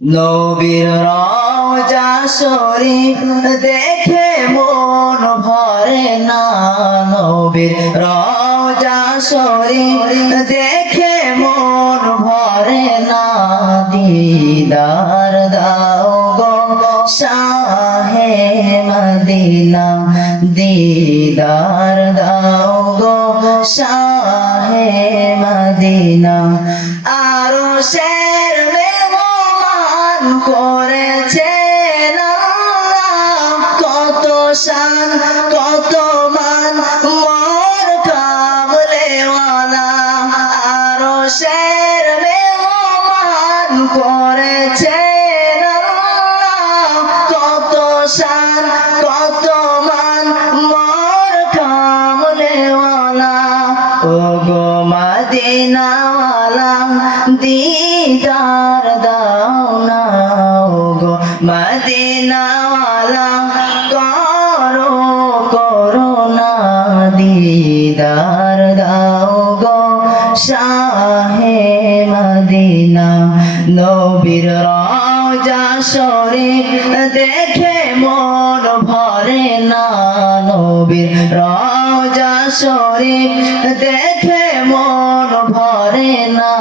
নবীর রওজা শরীফ দেখে মন ভরে না। নবীর রওজা শরীফ দেখে মন ভরে না। দিদার দাও গো শাহে মদিনা, দিদার দাও গো শাহে মদিনা। আরশের মেহমান করেছেন আল্লাহ, কত শান কত মান মোর কামলেওয়ালা। আরশের মেহমান করেছেন আল্লাহ, কত শান কত মান মোর কামলেওয়ালা। ও গো মদিনাওয়ালা দিদার দাও না। ও গো মদিনাওয়ালা করো করুণা, দিদার দাও গো শাহে মদিনা। নবীর রওজা শরীফ দেখে মন ভরে না। নবীর রওজা শরীফ দেখে মন ভরে না।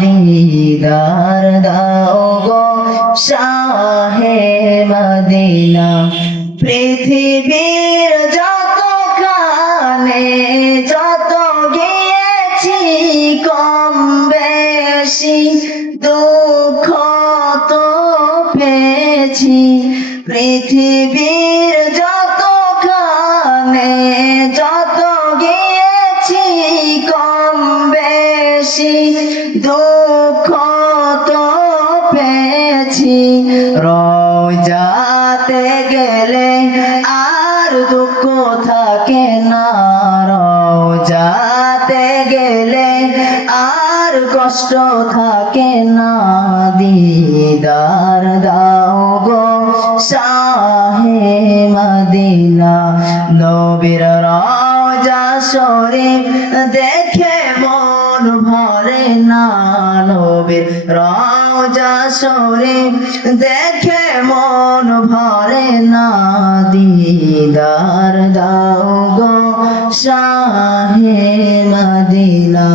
দিদার দাও গো শাহে মদিনা। পৃথিবীর যতখানে যত গিয়েছি কম বেশি দুঃখ তো পেয়েছি। পৃথিবীর যতখানে যত গিয়েছি কম বেশি দুঃখ তো পেয়েছি। রওজাতে গেলে আর দুঃখ থাকে না। রওজাতে গেলে আর কষ্ট থাকে না। দিদার দাও গো শাহে মদিনা। নবীর রওজা শরীফ দেখে মন ভরে না। নবীর রওজা শরীফ দেখে মন ভরে না। দিদার দাও গো শাহে মদিনা।